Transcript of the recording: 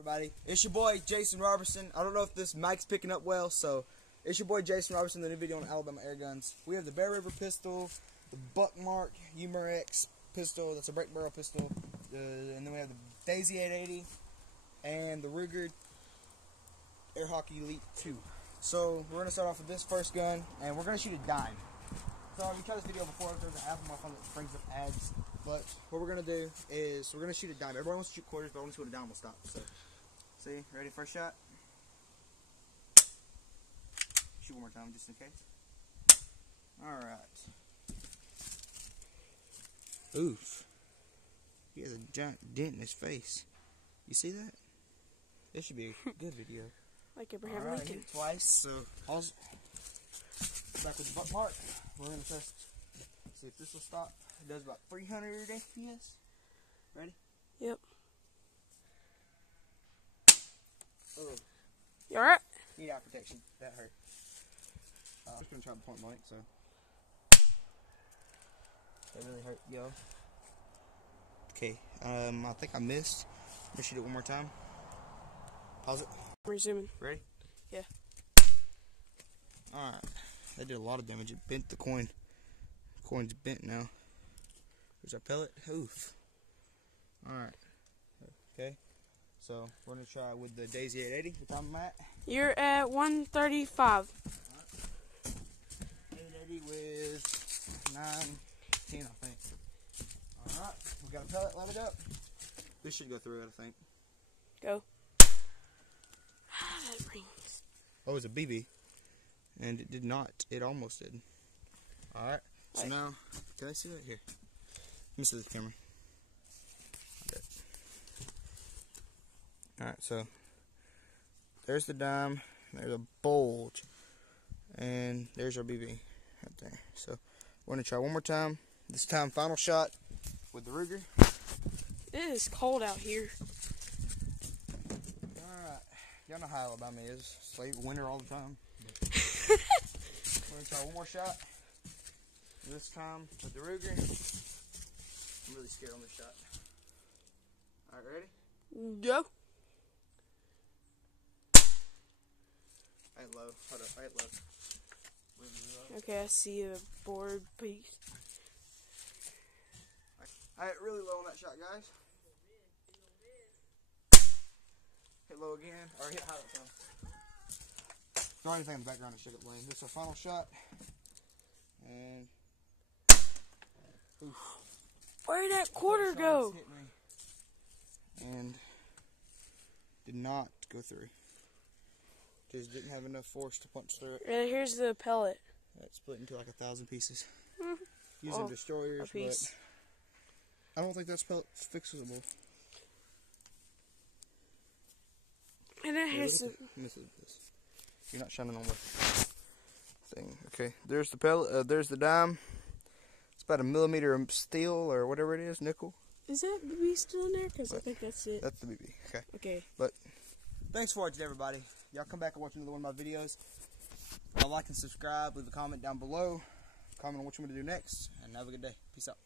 Everybody, it's your boy Jason Robertson. I don't know if this mic's picking up well, so it's your boy Jason Robertson, the new video on Alabama air guns. We have the Bear River pistol, the Buckmark Humer-X pistol, that's a break barrel pistol, and then we have the Daisy 880 and the Ruger Air Hockey Elite 2. So we're gonna start off with this first gun, and we're gonna shoot a dime. So we tried this video before. There's an app on my phone that brings up ads, but what we're gonna do is we're gonna shoot a dime. Everyone wants to shoot quarters, but only shoot a dime will stop. So. See, ready? First shot. Shoot one more time, just in case. Alright. Oof. He has a giant dent in his face. You see that? This should be a good video. Like Abraham Lincoln. Hit it twice, so pause. Back with the Buckmark. We're going to test, see if this will stop. It does about 300 FPS. Ready? Yep. Oh. You alright? Need eye protection. That hurt. I'm just going to try the point blank, so. That really hurt, yo. Okay, I think I missed. Let me shoot it one more time. Pause it. Resuming. Ready? Yeah. Alright. That did a lot of damage. It bent the coin. The coin's bent now. There's our pellet. Oof. Alright. Okay. So, we're going to try with the Daisy 880. What time am I at? You're at 135. Right. 880 with 910, I think. Alright. We got a pellet loaded up. This should go through it, I think. Go. That rings. Oh, it was a BB. And it did not. It almost did. Alright. So now, can I see that here? Let me see the camera. Alright, so there's the dime, there's a bulge, and there's our BB right there. So we're going to try one more time. This time, final shot with the Ruger. It is cold out here. Alright, y'all know how Alabama is. It's like winter all the time. We're going to try one more shot. This time with the Ruger. I'm really scared on this shot. Alright, ready? Go. I hit low. Hold up. I hit low. Okay, I see a board piece. I hit really low on that shot, guys. Hit low again. Or hit high that time. Throw anything in the background and shake it lane. This is our final shot. And. Oof. Where'd that quarter go? Hit me. And. Did not go through. Just didn't have enough force to punch through it. And here's the pellet. That split into like 1,000 pieces. Mm-hmm. Using destroyers, but I don't think that's pellet fixable. And then here's the. You're not shining on the thing. Okay, there's the pellet. There's the dime. It's about 1 millimeter of steel or whatever it is, nickel. Is that BB still in there? Because I think that's it. That's the BB. Okay. Okay. But thanks for watching, everybody. Y'all come back and watch another one of my videos. Y'all like and subscribe. Leave a comment down below. Comment on what you want me to do next. And have a good day. Peace out.